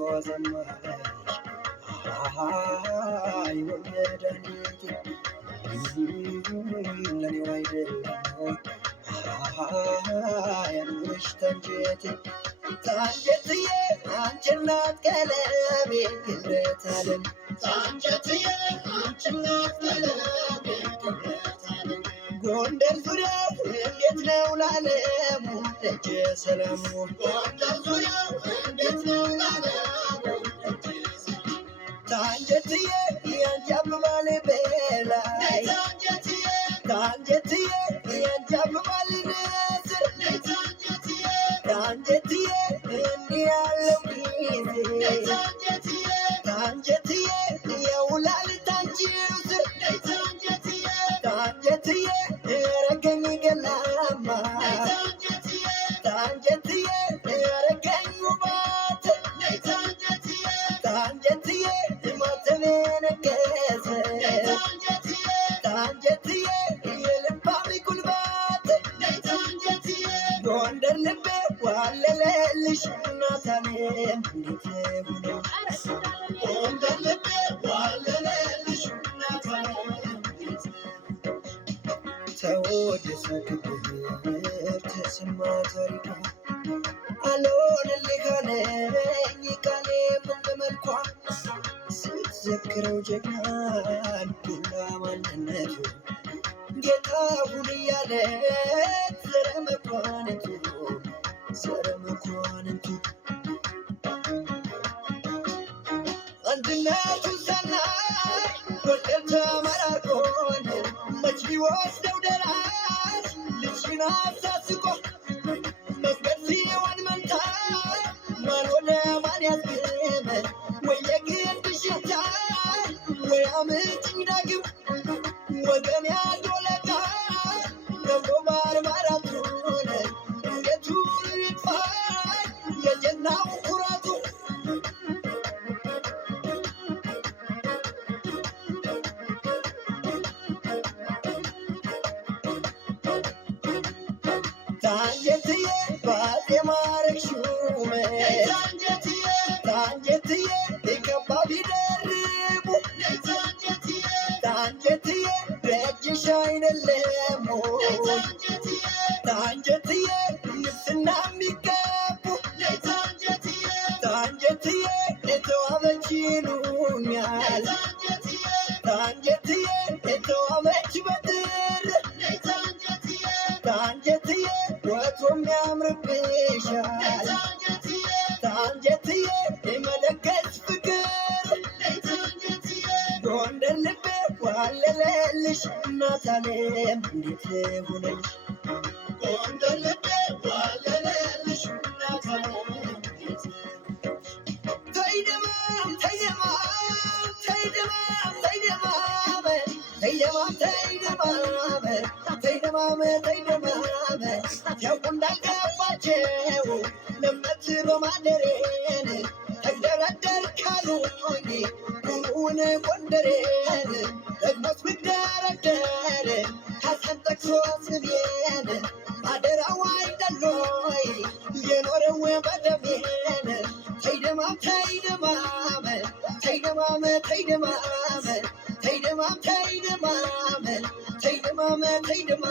ወዘመረሽ ይወለደልኝ ለኔው አይደለም ያኑርሽ ተንጀቴ ታንጀትዬ አንቺ እናት ቀለሜ ግብረት አለም ታንጀትዬ አንቺ እናት ቀለሜ ግብረት አለም ጎንደር ዙሪያው እንዴት ነው ላለሙ ደጀ ሰላሙ ጎንደር ዙሪያው እንዴት ነው ላለሙ ደጀ ሰላሙ ታንጀትዬ ያንቺ አበባል በላይ ታንጀትዬ ታንጀትዬ ያንቺ አበባል ንስር ታንጀትዬ እንዲህ ያለው ጊዜ ታንጀትዬ የውላል ታንቺው ስር ታንጀትዬ ረገኝ ገላማ ታንጀትዬ ረገኝ ውባት ታንጀትዬ ማተቤ ነገሰ ታንጀትዬ የልባሚ ጉልባት ጎንደር ልቤ ዋለለልሽ እናታኔም እንዴት ሆኖ ጎንደር ልቤ ዋለለልሽ እናታኔም ተወደሰ ክብር ተሰማ ታሪኳ አልሆንልህ አለኝ ቃሌም እንደ መልኳ ስትዘክረው ጀግናን ሁላ ማንነቱ ጌታውን እያለ ዘረ መኳንንቱ አንድነቱ ሰናይ ጎንደር ተመራርቆን መች ሊወስደው ደራሽ ልጅሽን አሳስቆ መንገድ ሲሆን መንታ ማን ወደ ማን ያዝግም ወይ የግድ ሽታ ወይ አምጭኝ ዳግም ወገን ያዶለታ ገብሮ ባርባራቱን እንዴቱ ይጥፋይ የጀናው ኩራቱ ታንጀትዬ ባጤ ማረግ ሹመ ታንጀትዬ የገባ ቢደርቡ ታንጀትዬ በእጅሽ አይደለም ታንጀትዬ ልብስና የሚገቡ ታንጀትዬ የተዋበች ይሉኛል ታንጀትዬ የተዋበች በትር ታንጀትዬ ወትሮም ያምርብሻል ታንጀትዬ የመለከት ፍቅር ጎንደር ልቤ ዋለለልሽ እናታኔም እንዴት ሆነልሽ ጎንደር ልቤ ዋለለልሽ እናታኔም ተይደማም ተይደማም ተይደማም ተይደማም ተይደማም ተይደማም ተይደማም ተይደማም ያውቁ እንዳልገባቸው ለእምነት በማደሬን ተግደረደር ካሉኝ ሁሉን ጎንደሬን ደግሞስ ብደረደር ሐሰን ጠቅሶ ስሜን አደራው አይደሎይ የኖረው በደሜን ተይደማም ተይደማም ተይደማም ተይደማም ተይደማም ተይደማም ተይደማም ተይደማም